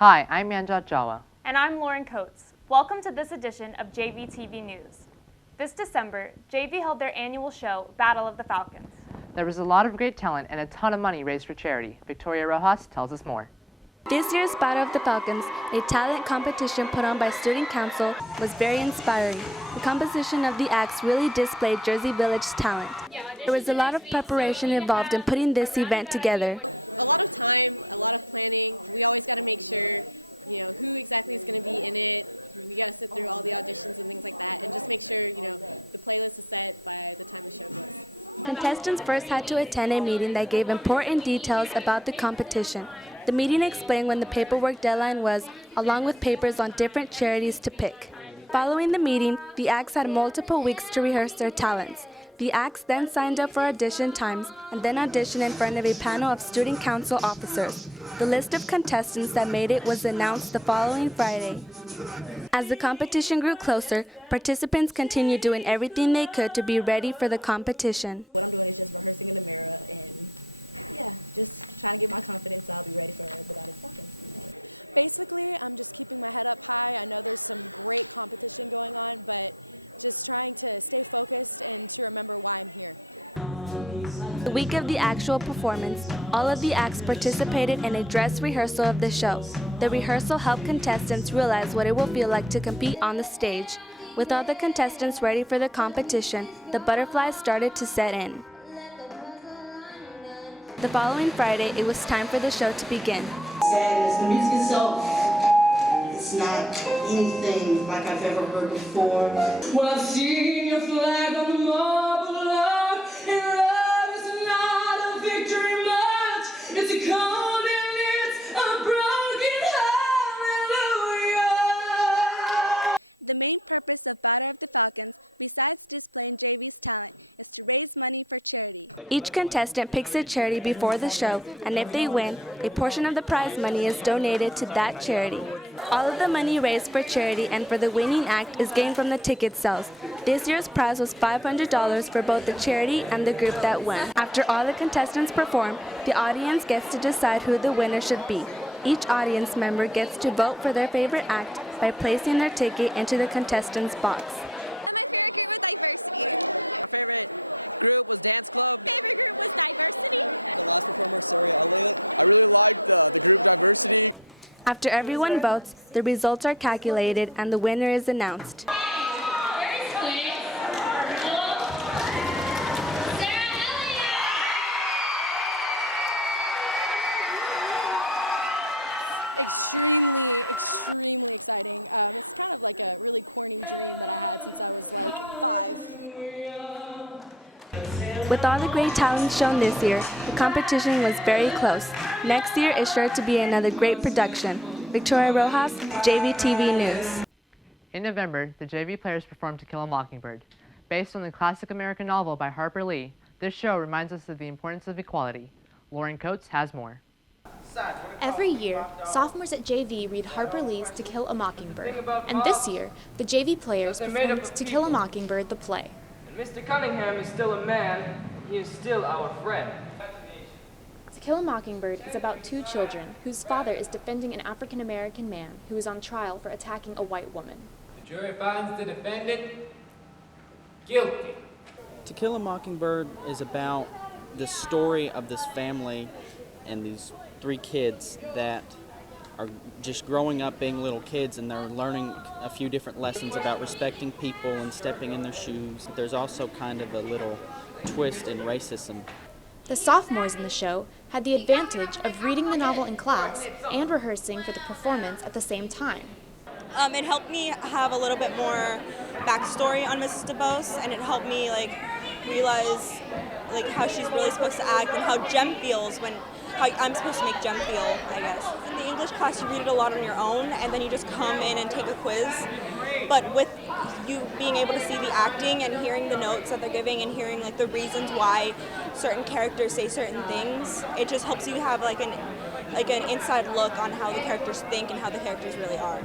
Hi, I'm Manjot Jawa. And I'm Lauren Coates. Welcome to this edition of JVTV News. This December, JV held their annual show, Battle of the Falcons. There was a lot of great talent and a ton of money raised for charity. Victoria Rojas tells us more. This year's Battle of the Falcons, a talent competition put on by Student Council, was very inspiring. The composition of the acts really displayed Jersey Village's talent. There was a lot of preparation involved in putting this event together. A lot of time, a lot of planning. We always got to make sure, who exactly is going to be in it. We got to sit through all the auditions and things like that and just make sure, the playlist is set by the time the show goes. Contestants first had to attend a meeting that gave important details about the competition. The meeting explained when the paperwork deadline was, along with papers on different charities to pick. Following the meeting, the acts had multiple weeks to rehearse their talents. The acts then signed up for audition times and then auditioned in front of a panel of Student Council officers. The list of contestants that made it was announced the following Friday. As the competition grew closer, participants continued doing everything they could to be ready for the competition. What I'm doing is just rehearsing in the mirror and just trying to get my confidence. I'll be ready for the Battle of the Falcons. Basically, I'm just keeping my head up high. I know there's some great competition going on, but just trying to stay focused and to remember why I'm here. The week of the actual performance, all of the acts participated in a dress rehearsal of the show. The rehearsal helped contestants realize what it will feel like to compete on the stage. With all the contestants ready for the competition, the butterflies started to set in. The following Friday, it was time for the show to begin. Sadness. The music itself, it's not anything like I've ever heard before. Well, I've seen your flag on the marble love, and love is not a victory march. It's a cold and it's a broken hallelujah. The main purpose of Battle of the Falcons, besides displaying JV's talent, is to raise money for charity. Each contestant picks a charity before the show, and if they win, a portion of the prize money is donated to that charity. All of the money raised for charity and for the winning act is gained from the ticket sales. This year's prize was $500 for both the charity and the group that won. After all the contestants perform, the audience gets to decide who the winner should be. Each audience member gets to vote for their favorite act by placing their ticket into the contestant's box. And my favorite group was Diversity. My favorite group was Dance Club. Favorite group was Diversity. The last performer, Surrey Elliott. I really liked the group Diversity. After everyone votes, the results are calculated and the winner is announced. Extremely exciting. It's kind of like a really corny dream that I had since I was like 5. With all the great talent shown this year, the competition was very close. Next year is sure to be another great production. Victoria Rojas, JVTV News. In November, the JV players performed To Kill a Mockingbird. Based on the classic American novel by Harper Lee, this show reminds us of the importance of equality. Lauren Coates has more. Every year, sophomores at JV read Harper Lee's To Kill a Mockingbird, and this year, the JV players performed To Kill a Mockingbird, the play. And Mr. Cunningham is still a man, he is still our friend. To Kill a Mockingbird is about two children whose father is defending an African-American man who is on trial for attacking a white woman. The jury finds the defendant guilty. To Kill a Mockingbird is about the story of this family and these 3 kids that are just growing up being little kids, and they're learning a few different lessons about respecting people and stepping in their shoes. There's also kind of a little twist in racism. The sophomores in the show had the advantage of reading the novel in class and rehearsing for the performance at the same time. It helped me have a little bit more backstory on Mrs. DeBose, and it helped me realize how she's really supposed to act and how Jem feels how I'm supposed to make Jem feel, I guess. In the English class, you read it a lot on your own, and then you just come in and take a quiz. But with you being able to see the acting and hearing the notes that they're giving and hearing the reasons why certain characters say certain things, it just helps you have an inside look on how the characters think and how the characters really are.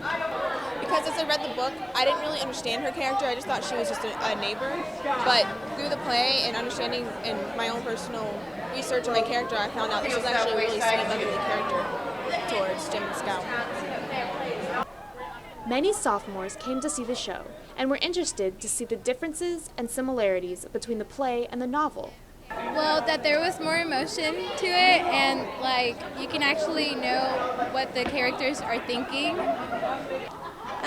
Because as I read the book, I didn't really understand her character. I just thought she was just a neighbor. But through the play and understanding and my own personal research of my character, I found out that she's actually a really sweet, lovely character towards Jim and Scout. Many sophomores came to see the show and were interested to see the differences and similarities between the play and the novel. Well, that there was more emotion to it, and like you can actually know what the characters are thinking.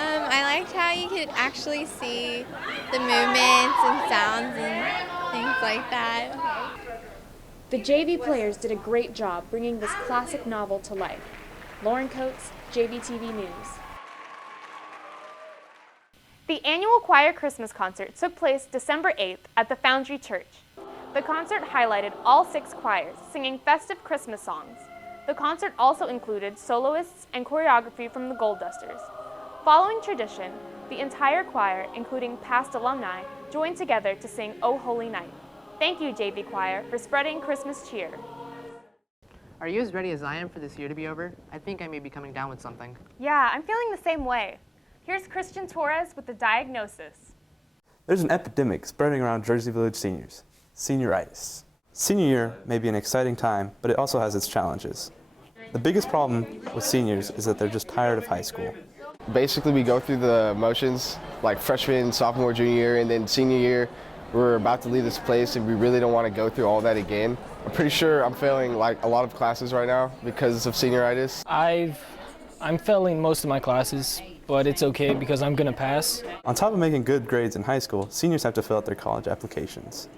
I liked how you could actually see the movements and sounds and things like that. The JV players did a great job bringing this classic novel to life. Lauren Coates, JVTV News. The annual choir Christmas concert took place December 8th at the Foundry Church. The concert highlighted all 6 choirs singing festive Christmas songs. The concert also included soloists and choreography from the Gold Dusters. Following tradition, the entire choir, including past alumni, joined together to sing O Holy Night. Thank you, JV Choir, for spreading Christmas cheer. Are you as ready as I am for this year to be over? I think I may be coming down with something. Yeah, I'm feeling the same way. Here's Christian Torres with the diagnosis. There's an epidemic spreading around Jersey Village seniors, senioritis. Senior year may be an exciting time, but it also has its challenges. The biggest problem with seniors is that they're just tired of high school. Basically, we go through the motions, like freshman, sophomore, junior year, and then senior year, we're about to leave this place and we really don't want to go through all that again. I'm pretty sure I'm failing like a lot of classes right now because of senioritis. I'm failing most of my classes, but it's okay because I'm gonna pass. On top of making good grades in high school, seniors have to fill out their college applications.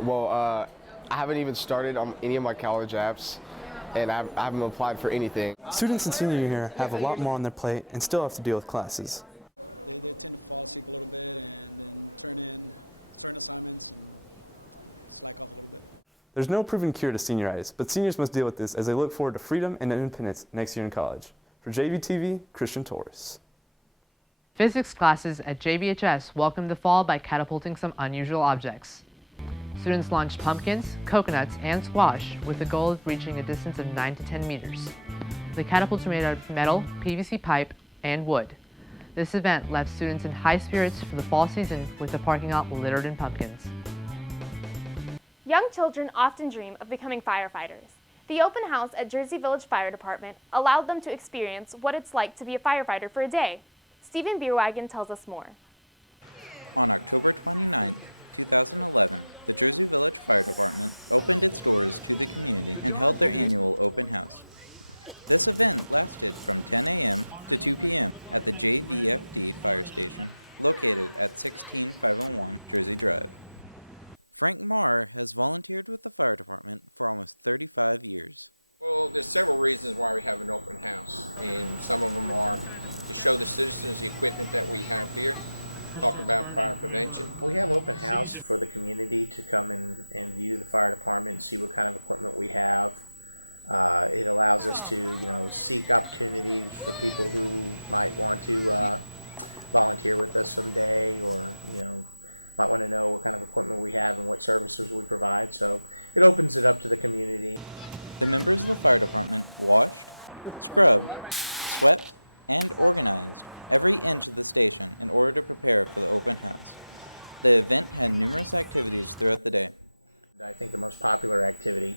Well, I haven't even started on any of my college apps, and I haven't applied for anything. Students in senior year have a lot more on their plate and still have to deal with classes. They tend to fall asleep a little bit and then turn in certain assignments and slack off a little bit. There's no proven cure to senioritis, but seniors must deal with this as they look forward to freedom and independence next year in college. For JVTV, Christian Torres. Physics classes at JVHS welcomed the fall by catapulting some unusual objects. Students launched pumpkins, coconuts, and squash with the goal of reaching a distance of 9 to 10 meters. The catapults were made out of metal, PVC pipe, and wood. This event left students in high spirits for the fall season with the parking lot littered in pumpkins. Young children often dream of becoming firefighters. The open house at Jersey Village Fire Department allowed them to experience what it's like to be a firefighter for a day. Stephen Bierwagen tells us more. On October 29, 2011, the Jersey Village Fire Department opened its doors to the community and held their annual open house. This event lasted from 10 a.m. to 2 p.m. at the JVFD fire station, located at 16501 Jersey Drive. Frank Marr has volunteered with the fire department for almost 35 years. Well, there's several reasons why we have an open house, and some of them are to show the citizens the equipment that we have here, talk about fire prevention. We have open house for the community to come and view the fire department and see what kind of equipment we have. It allows us to, seek opportunities for people who might want to volunteer with us someday, or might want to know what kind of equipment we have and what services we provide. So it opens it up to the community. The members of the fire department washed, scrubbed, swept, and organized every inch of the station in order to prepare for the open house. The event had numerous activities throughout the day. I think the most popular activity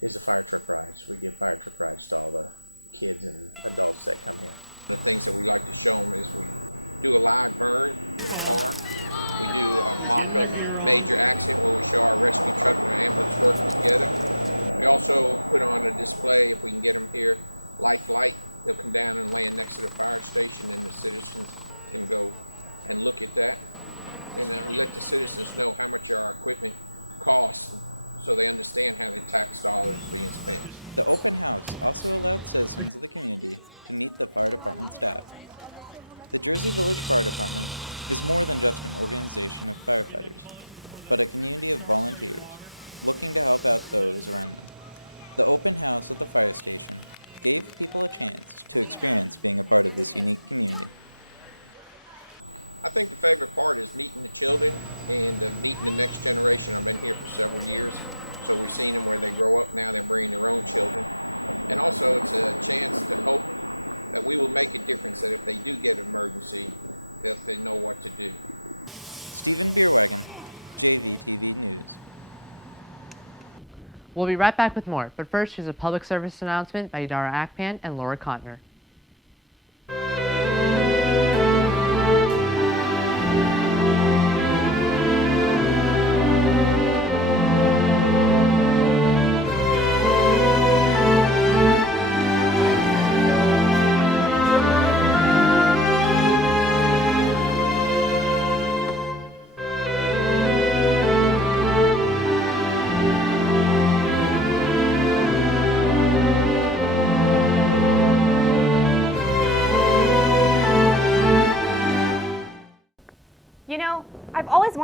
is the fire truck rides. We give fire truck rides to all the kids and adults that come here. The things that we like to show them is we do a live burn with a car. We do a mock-up major accident where we show our rescue truck and our ambulance working together. We also put on a display, if we can get them here, life light. They'll come down and land next to the fire station, and the citizens can go and look at that. And we let the citizens know how much our equipment costs, so they understand how the tax dollars are being spent. The open house also allowed citizens of the community to meet the fire department staff. The Jersey Village Fire Department is more than just an organization of firefighters, but a community of volunteers looking to help out those around them. The open house at the fire station gave people a chance to experience being a part of this unique community. I think the favorite part is meeting the children and meeting the next generation. I've been here for several years, so we've seen them where they grow up now, they're bringing their own children. And also it's a chance to hope that we will make a difference, that if they do get an emergency, that they know what to do. Stephen Bierwagen, JVTV News. We'll be right back with more, but first here's a public service announcement by Idara Akpan and Laura Kontner.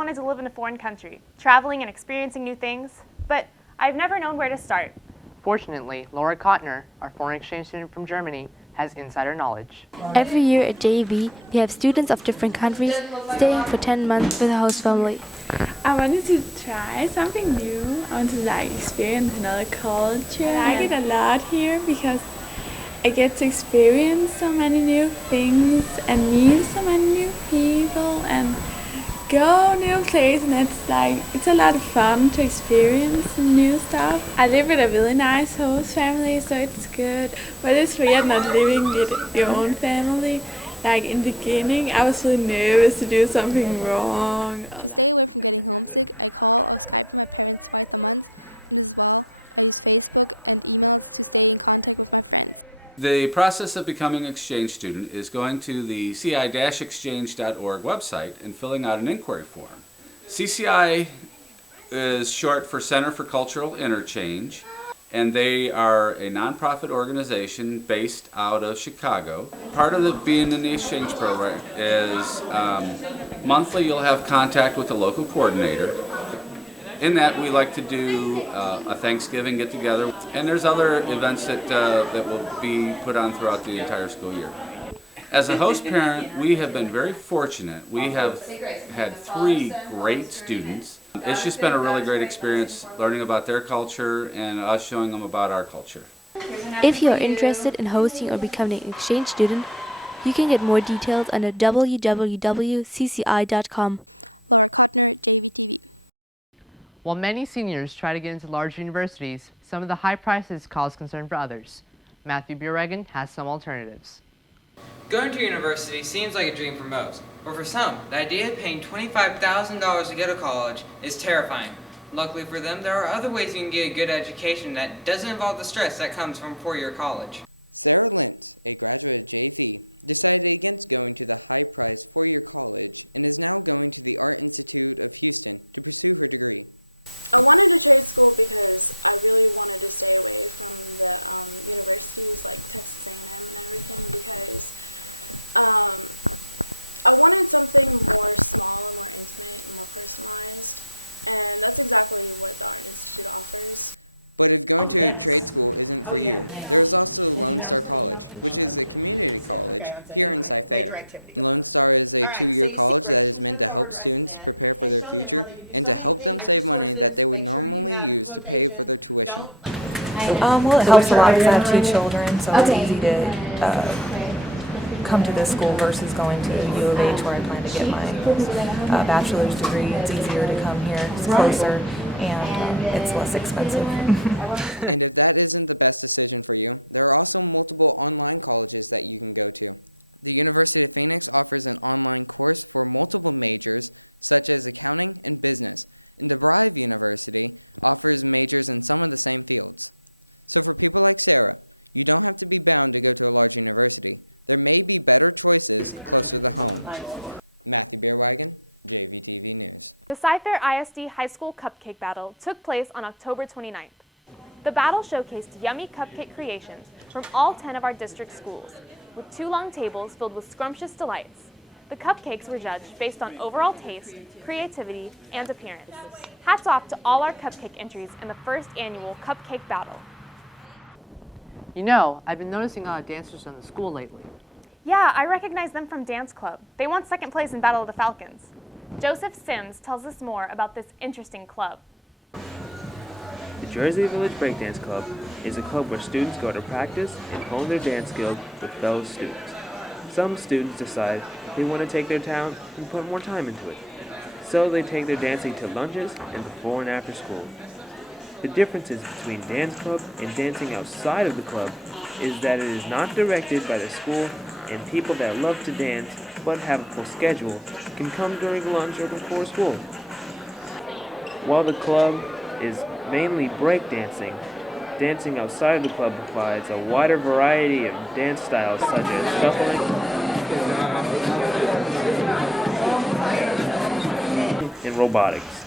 wanted to live in a foreign country, traveling and experiencing new things, but I've never known where to start. Fortunately, Laura Kottner, our foreign exchange student from Germany, has insider knowledge. Every year at JV, we have students of different countries staying for 10 months with a host family. I wanted to try something new. I want to experience another culture. I like it a lot here because I get to experience so many new things and meet so many new people and go new places, and it's a lot of fun to experience new stuff. I live with a really nice host family, so it's good. But it's weird not living with your own family. Like in the beginning, I was really nervous to do something wrong. To stay away from getting homesick, I call or Skype with my parents twice a month, and as well, I use Facebook and emails to stay in contact with my friends. The process of becoming an exchange student is going to the ci-exchange.org website and filling out an inquiry form. CCI is short for Center for Cultural Interchange, and they are a nonprofit organization based out of Chicago. Part of being in the exchange program is monthly you'll have contact with the local coordinator. In that, we like to do a Thanksgiving get-together, and there's other events that will be put on throughout the entire school year. As a host parent, we have been very fortunate. We have had 3 great students. It's just been a really great experience learning about their culture and us showing them about our culture. If you are interested in hosting or becoming an exchange student, you can get more details on www.cci.com. Laura Kottner, JVTV. While many seniors try to get into large universities, some of the high prices cause concern for others. Matthew Bierwegen has some alternatives. Going to university seems like a dream for most, but for some, the idea of paying $25,000 to go to college is terrifying. Luckily for them, there are other ways you can get a good education that doesn't involve the stress that comes from 4-year college. Sarah Lintz, a graduate of JV, decided against going to the high-priced 4-year college and is now going to the Art Institute of Houston to pursue her degree. I wanted to trade school because I really wanted to stay away from the universities like Texas A&M and everything because I wanted something more small and more intimate and more personalized, and that's exactly what the Art Institute offers. But if going to a trade school isn't for you, there is also Lone Star College, which is a community college here in Cy-Fair. Lone Star is a 2-year college that is meant to help students prepare for their future and to help them save money that they would normally use to pay for their tuition. Well, it helps a lot because I have 2 children, so it's easy to come to this school versus going to U of H where I plan to get my bachelor's degree. It's easier to come here, it's closer, and it's less expensive. And if that isn't the best decision for you, there are also multiple online colleges that you can go to. The University of Phoenix offers an online course for multiple majors, such as accounting and business, and DeVry University offers majors in some of the same fields. So for people like Sarah, you don't have to be bound to go to a large university. There may be better choices closer to home. Matthew Bierwegen, JVTV News. The Cy-Fair ISD High School Cupcake Battle took place on October 29th. The battle showcased yummy cupcake creations from all 10 of our district schools, with 2 long tables filled with scrumptious delights. The cupcakes were judged based on overall taste, creativity, and appearance. Hats off to all our cupcake entries in the first annual Cupcake Battle. You know, I've been noticing a lot of dancers in the school lately. Yeah, I recognize them from Dance Club. They won 2nd place in Battle of the Falcons. Joseph Sims tells us more about this interesting club. The Jersey Village Breakdance Club is a club where students go to practice and hone their dance skills with fellow students. Some students decide they want to take their talent and put more time into it, so they take their dancing to lunches and before and after school. The differences between dance club and dancing outside of the club is that it is not directed by the school, and people that love to dance but have a full schedule can come during lunch or before school. While the club is mainly breakdancing, dancing outside of the club provides a wider variety of dance styles such as shuffling and robotics.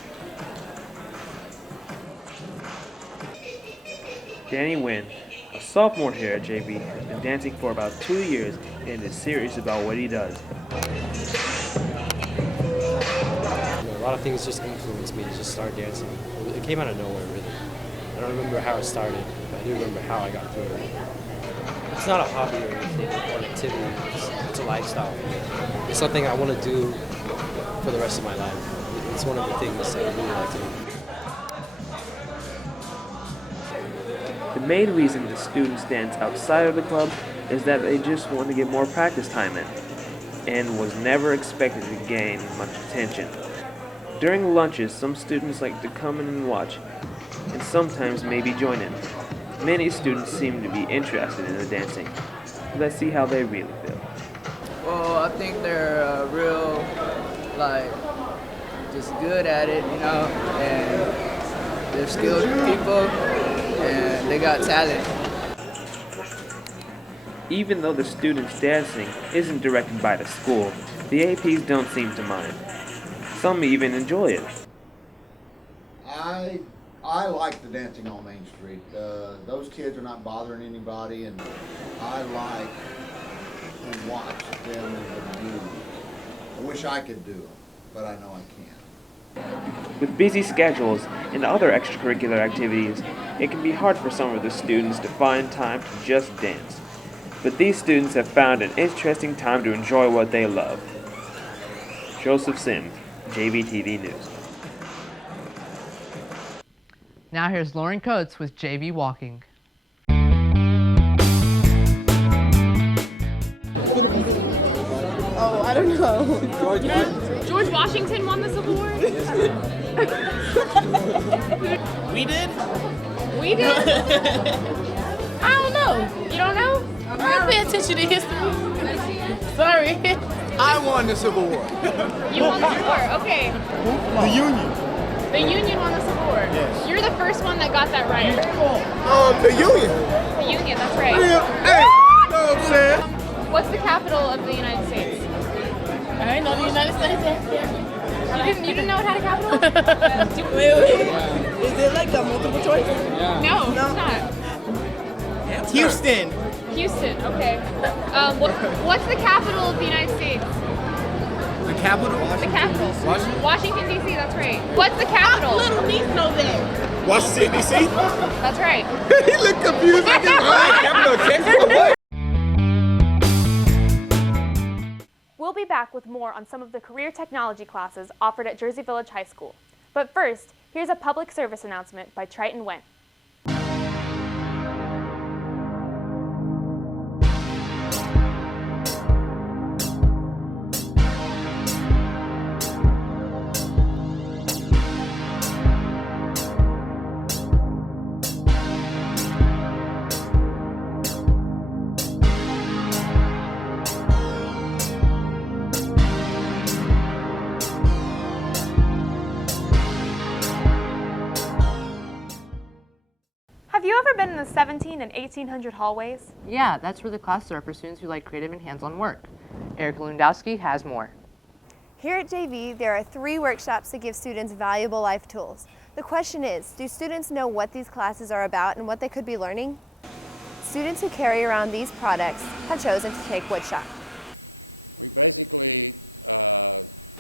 Danny Wynn, a sophomore here at JV, has been dancing for about 2 years and is serious about what he does. lot of things just influenced me to just start dancing. It came out of nowhere, really. I don't remember how it started, but I do remember how I got through it. It's not a hobby or anything, or an activity. It's a lifestyle for me. It's something I want to do for the rest of my life. It's one of the things I really like to do. The main reason the students dance outside of the club is that they just want to get more practice time in, and was never expected to gain much attention. During lunches, some students like to come in and watch, and sometimes maybe join in. Many students seem to be interested in the dancing. Let's see how they really feel. Well, I think they're real, just good at it, and they're skilled people, and they got talent. Even though the students' dancing isn't directed by the school, the APs don't seem to mind. Some even enjoy it. I like the dancing on Main Street. Those kids are not bothering anybody, and I like and watch them do. I wish I could do it, but I know I can't. With busy schedules and other extracurricular activities, it can be hard for some of the students to find time to just dance. But these students have found an interesting time to enjoy what they love. Joseph Sims, JVTV News. Now here's Lauren Coates with JV Walking. Who won the Civil War? Oh, I don't know. George Washington won the Civil War? We did? We did? I don't know. You don't know? I don't pay attention to history. Sorry. I won the Civil War. You won the Civil War, okay. The Union. The Union won the Civil War. Yes. You're the first one that got that right. The Union. The Union, that's right. Hey, you know what I'm saying? What's the capital of the United States? I know the United States. You didn't know it had a capital? Wait. Is it like a multiple choice? No, it's not. Houston. Houston, okay. What's the capital of the United States? The capital? The capital. Washington, D.C., that's right. What's the capital? Little niece knows that. Washington, D.C.? That's right. He looked confused. Like capital of Texas or what? We'll be back with more on some of the career technology classes offered at Jersey Village High School. But first, here's a public service announcement by Triton Went. Have you ever been in the 17 and 1800 hallways? Yeah, that's where the classes are for students who like creative and hands-on work. Eric Lewandowski has more. Here at JV, there are 3 workshops that give students valuable life tools. The question is, do students know what these classes are about and what they could be learning? Students who carry around these products have chosen to take woodshop. We basically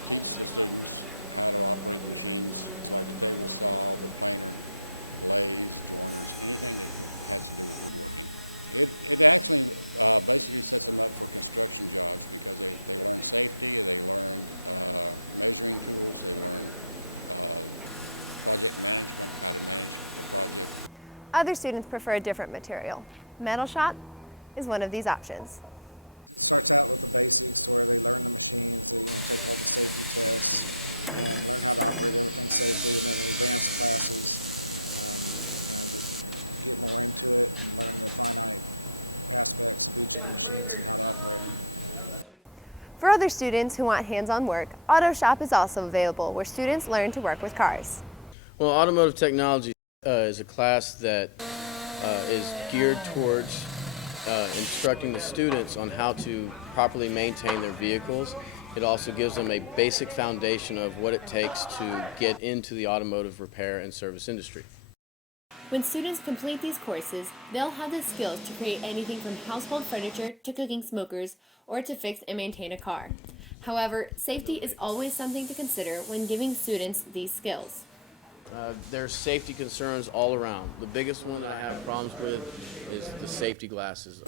teach the students how to operate the machines, like the table saw, the planer, lathes, joiners, anything that has to do with woodworking. It actually basically sets them up for construction jobs because they learn safety, they learn measuring tools, they learn project management, how to manage the project. Other students prefer a different material. Metal shop is one of these options. It starts out with the basics where they learn the machines, they take all the safety tests and learn how to operate everything safely, and then in advanced classes to get more into it and learn the finite aspects of each of the machines and how to operate them. For other students who want hands-on work, Auto Shop is also available where students learn to work with cars. Well, automotive technology is a class that is geared towards instructing the students on how to properly maintain their vehicles. It also gives them a basic foundation of what it takes to get into the automotive repair and service industry. When students complete these courses, they'll have the skills to create anything from household furniture to cooking smokers or to fix and maintain a car. However, safety is always something to consider when giving students these skills. There's safety concerns all around. The biggest one that I have is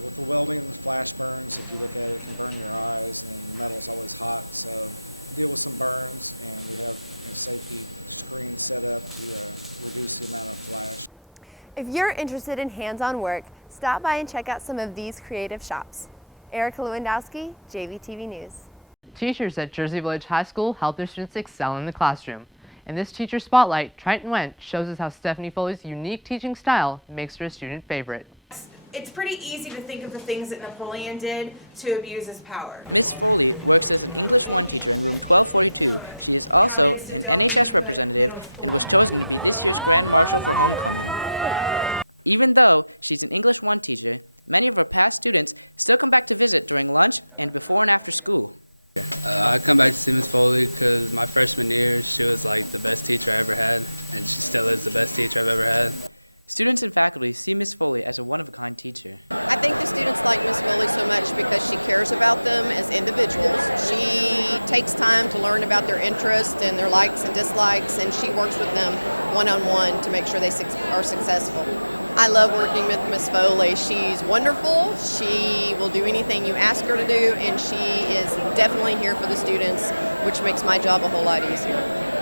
with the welding and the flash burns, if you look at it, it can burn your eyes, and the metal's always hot, so deal with some burns, and we have safety screens set up to reduce the amount of flash. If you're interested in hands-on work, stop by and check out some of these creative shops. Erica Lewandowski, JVTV News. Teachers at Jersey Village High School help their students excel in the classroom. In this teacher spotlight, Triton Went shows us how Stephanie Foley's unique teaching style makes her a student favorite. It's pretty easy to think of the things that Napoleon did to abuse his power. Miss Foley works as an English 1 teacher in room 1242. She is also an NHS representative and was chosen to be this year's Grand Marshal for Homecoming. Even though she's an English 1 teacher, many of her past students still come back to visit during lunch and before and after school. I come back to see Miss Foley because my freshman year, she was like the best teacher I ever had, and she still is the best teacher I've ever had. Students and faculty see Miss Foley as a one-of-a-kind teacher. I think the students like Miss Foley so much because she cares about them as individuals. She takes time to learn about their interests and their likes and dislikes, and she works with them one-on-one to make sure they are successful. I love working with Miss Foley. She's wonderful. She will do anything you ask her to do, and she is definitely here for the students, which makes my job a whole lot easier.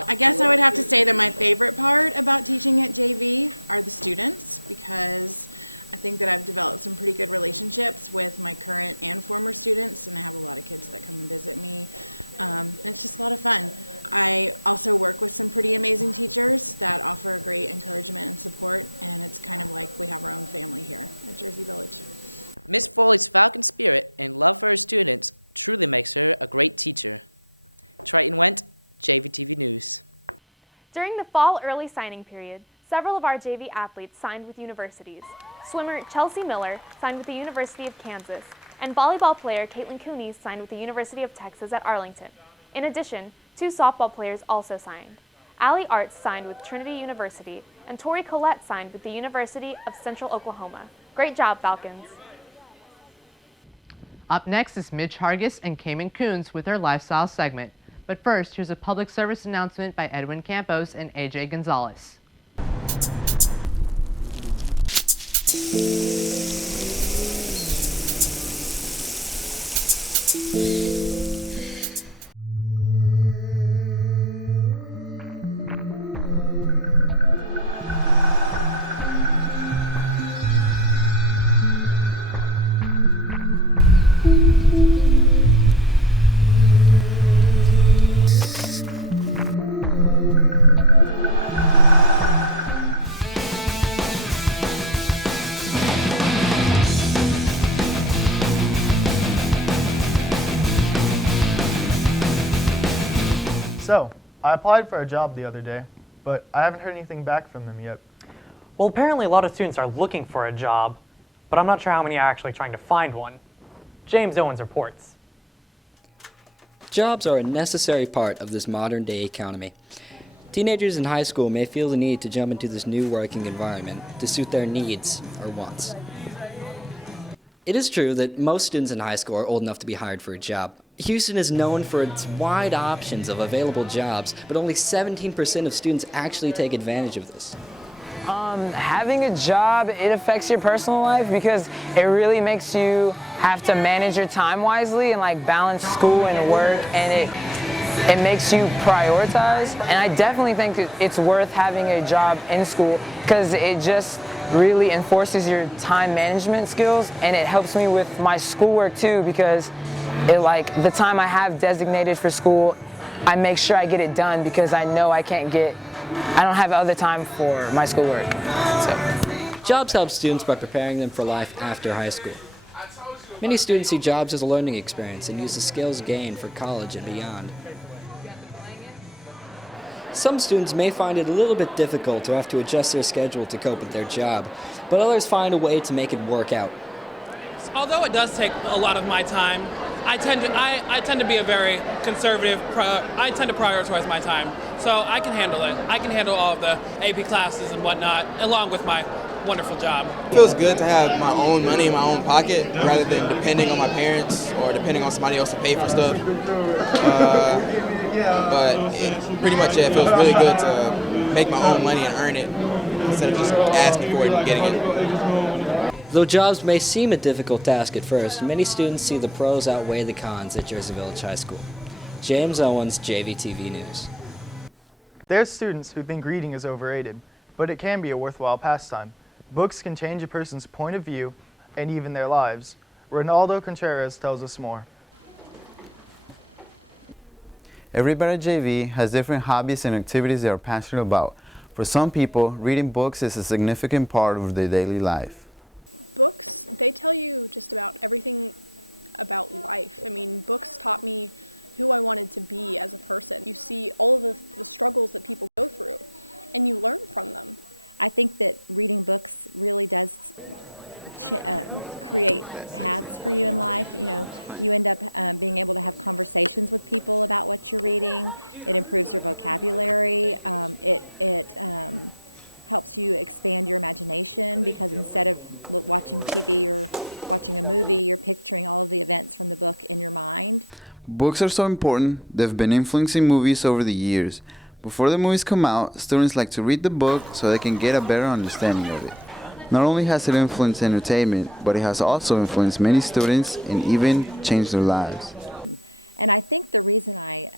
I guess I would have to say that my favorite part about teaching at JV are the students, because I think that I've developed some pretty good relationships with my current and former students, and I have a lot of kids that come and visit me. It's just a lot of fun. I also work with some pretty amazing teachers that offer great encouragement and support, and it's kind of like we have our own family here at Jersey Village. Miss Foley's Falcon spirit and love for her students truly makes her a great teacher. Triton Went, JVTV News. During the fall early signing period, several of our JV athletes signed with universities. Swimmer Chelsea Miller signed with the University of Kansas, and volleyball player Caitlin Cooney signed with the University of Texas at Arlington. In addition, 2 softball players also signed. Allie Arts signed with Trinity University, and Tori Collette signed with the University of Central Oklahoma. Great job, Falcons. Up next is Mitch Hargis and Cayman Coons with their lifestyle segment. But first, here's a public service announcement by Edwin Campos and AJ Gonzalez. So, I applied for a job the other day, but I haven't heard anything back from them yet. Well, apparently a lot of students are looking for a job, but I'm not sure how many are actually trying to find one. James Owens reports. Jobs are a necessary part of this modern-day economy. Teenagers in high school may feel the need to jump into this new working environment to suit their needs or wants. It is true that most students in high school are old enough to be hired for a job. Houston is known for its wide options of available jobs, but only 17% of students actually take advantage of this. Having a job, it affects your personal life because it really makes you have to manage your time wisely and like balance school and work, and it makes you prioritize. And I definitely think it's worth having a job in school because it just really enforces your time management skills, and it helps me with my schoolwork too because the time I have designated for school, I make sure I get it done because I know I don't have other time for my schoolwork. So. Jobs help students by preparing them for life after high school. Many students see jobs as a learning experience and use the skills gained for college and beyond. Some students may find it a little bit difficult to have to adjust their schedule to cope with their job, but others find a way to make it work out. Although it does take a lot of my time, I tend to be a very conservative, I tend to prioritize my time, so I can handle it. I can handle all of the AP classes and whatnot, along with my wonderful job. It feels good to have my own money in my own pocket rather than depending on my parents or depending on somebody else to pay for stuff. Pretty much, yeah, it feels really good to make my own money and earn it instead of just asking for it and getting it. Though jobs may seem a difficult task at first, many students see the pros outweigh the cons at Jersey Village High School. James Owens, JVTV News. There's students who think reading is overrated, but it can be a worthwhile pastime. Books can change a person's point of view and even their lives. Ronaldo Contreras tells us more. Everybody at JV has different hobbies and activities they are passionate about. For some people, reading books is a significant part of their daily life. Books, they tell you just about everything about life. I mean, books taught me who I wanted to be as a person. You see all of the struggles that people go through, and you learn from them. I think that reading books really does create paths for you in life. You know, you end up being able to have conversations with people about what you're reading. It improves your vocabulary. It helps you expand your imagination, because instead of watching TV or watching a movie, you're picturing all of the events from the book in your mind. Books are so important, they've been influencing movies over the years. Before the movies come out, students like to read the book so they can get a better understanding of it. Not only has it influenced entertainment, but it has also influenced many students and even changed their lives. And I think the reason I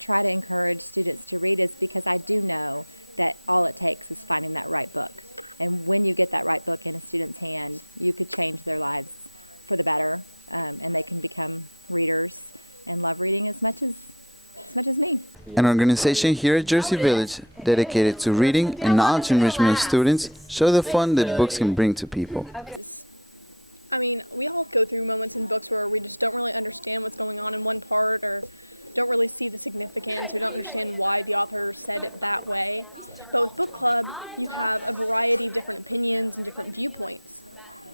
try to encourage students to read is because I do know that all it takes is finding that right book. And when you get that right book in a student's hand, you could change their lives for the better, and they can become readers and love reading as much as me. An organization here at Jersey Village dedicated to reading and knowledge enrichment of students show the fun that books can bring to people. I mean, we all go through moments in books where we just don't really understand what's going on in one part, or don't really see the significance, or don't understand why the author said it that way. But with book club, you have a variety of different opinions and different viewpoints.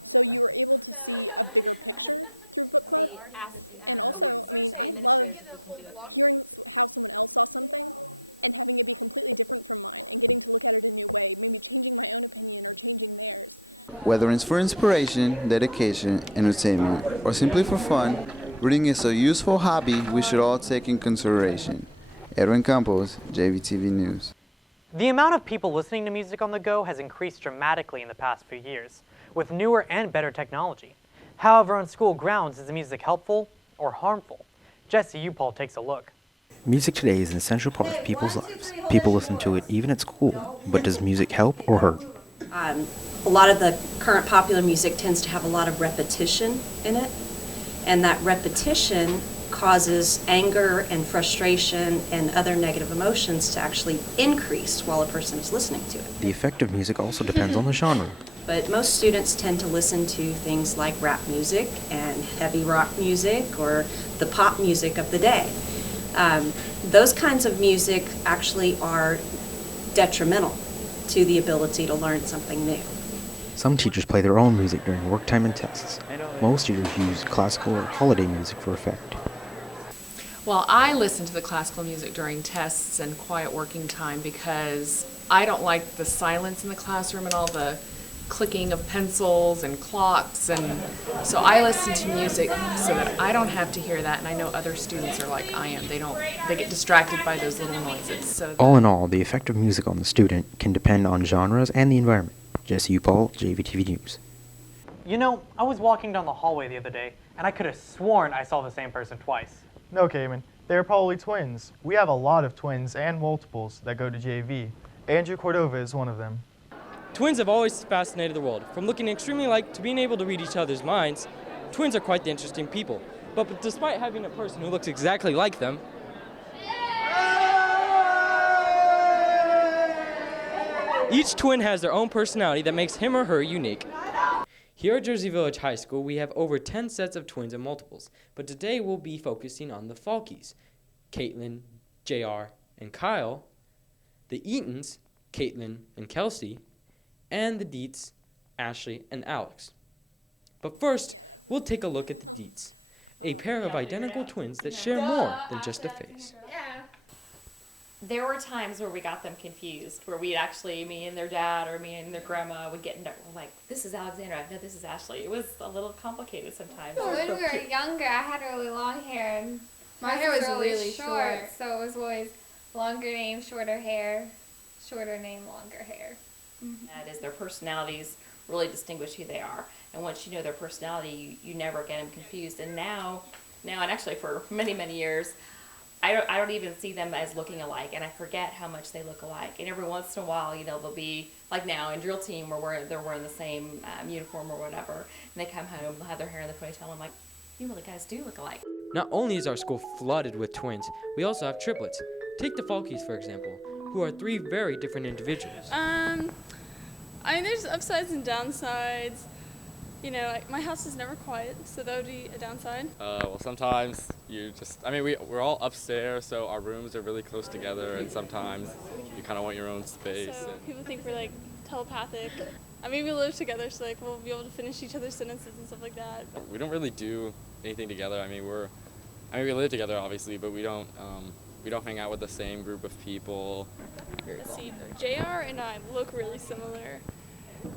So you are able to see a bigger picture through book club. And also, I mean, I love hearing how someone else saw something and having it be completely different from mine and getting to look at it a new way, maybe changing my own opinion or changing theirs. Whether it's for inspiration, dedication, entertainment, or simply for fun, reading is a useful hobby we should all take in consideration. Edwin Campos, JVTV News. The amount of people listening to music on the go has increased dramatically in the past few years, with newer and better technology. However, on school grounds, is the music helpful or harmful? Jesse Upal takes a look. Music today is an essential part of people's lives. People listen to it even at school, but does music help or hurt? A lot of the current popular music tends to have a lot of repetition in it, and that repetition causes anger and frustration and other negative emotions to actually increase while a person is listening to it. The effect of music also depends on the genre. But most students tend to listen to things like rap music and heavy rock music or the pop music of the day. Those kinds of music actually are detrimental to the ability to learn something new. Some teachers play their own music during work time and tests. Most teachers use classical or holiday music for effect. Well, I listen to the classical music during tests and quiet working time because I don't like the silence in the classroom and all the clicking of pencils and clocks, and so I listen to music so that I don't have to hear that, and I know other students are like I am. They get distracted by those little noises. So All in all, the effect of music on the student can depend on genres and the environment. Jesse Upal, JVTV News. You know, I was walking down the hallway the other day, and I could have sworn I saw the same person twice. No, Cayman, they're probably twins. We have a lot of twins and multiples that go to JV. Andrew Cordova is one of them. Twins have always fascinated the world. From looking extremely alike to being able to read each other's minds, twins are quite the interesting people. But despite having a person who looks exactly like them, each twin has their own personality that makes him or her unique. Here at Jersey Village High School, we have over 10 sets of twins and multiples, but today we'll be focusing on the Falkies, Caitlin, JR, and Kyle, the Eatons, Caitlin and Kelsey, and the Dietz, Ashley, and Alex. But first, we'll take a look at the Dietz, a pair of identical twins that share more than just a face. there were times where we got them confused, where we'd actually, me and their dad or me and their grandma would get into, like, this is Alexandra, no, this is Ashley. It was a little complicated sometimes. When we were younger, I had really long hair, and My hair was really short. so it was always longer name, shorter hair, shorter name, longer hair. That is, their personalities really distinguish who they are. And once you know their personality, you never get them confused. And now, and actually for many, many years, I don't even see them as looking alike, and I forget how much they look alike. And every once in a while, you know, they'll be, like now in drill team where they're wearing the same uniform or whatever, and they come home, they'll have their hair in the ponytail, I'm like, you really guys do look alike. Not only is our school flooded with twins, we also have triplets. Take the Falkies, for example, who are 3 very different individuals. I mean, there's upsides and downsides. You know, like my house is never quiet, so that would be a downside. Well, sometimes we're all upstairs, so our rooms are really close together, and sometimes you kind of want your own space. So people think we're like telepathic. I mean, we live together, so like we'll be able to finish each other's sentences and stuff like that. We don't really do anything together. I mean, we live together obviously, but we don't hang out with the same group of people. Let's see, JR and I look really similar.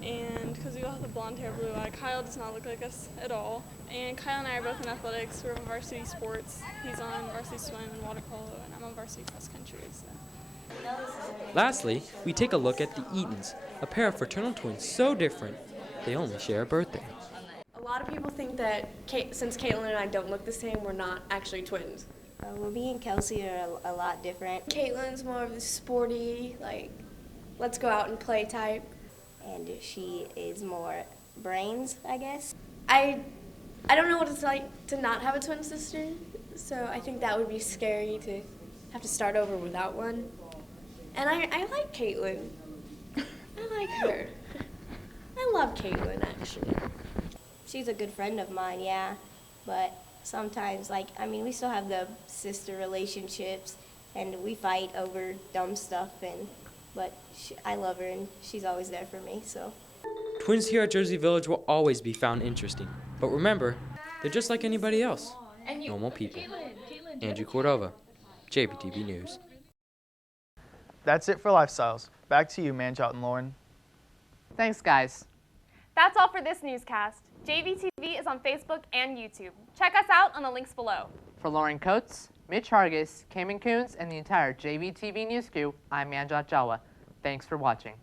And because we all have the blonde hair, blue eye, Kyle does not look like us at all. And Kyle and I are both in athletics. We're on varsity sports. He's on varsity swim and water polo, and I'm on varsity cross country. So. Lastly, we take a look at the Eatons, a pair of fraternal twins so different, they only share a birthday. A lot of people think that since Caitlin and I don't look the same, we're not actually twins. Well, me and Kelsey are a lot different. Caitlin's more of the sporty, like, let's go out and play type. And she is more brains, I guess. I don't know what it's like to not have a twin sister, so I think that would be scary to have to start over without one. And I like Caitlin. I like her. I love Caitlin, actually. She's a good friend of mine, yeah. But sometimes, we still have the sister relationships, and we fight over dumb stuff, but I love her, and she's always there for me, so. Twins here at Jersey Village will always be found interesting. But remember, they're just like anybody else. Normal people. Andrew Cordova, JVTV News. That's it for Lifestyles. Back to you, Manjot and Lauren. Thanks, guys. That's all for this newscast. JVTV is on Facebook and YouTube. Check us out on the links below. For Lauren Coates, Mitch Hargis, Cayman Coons, and the entire JVTV News crew, I'm Manjot Jawa. Thanks for watching.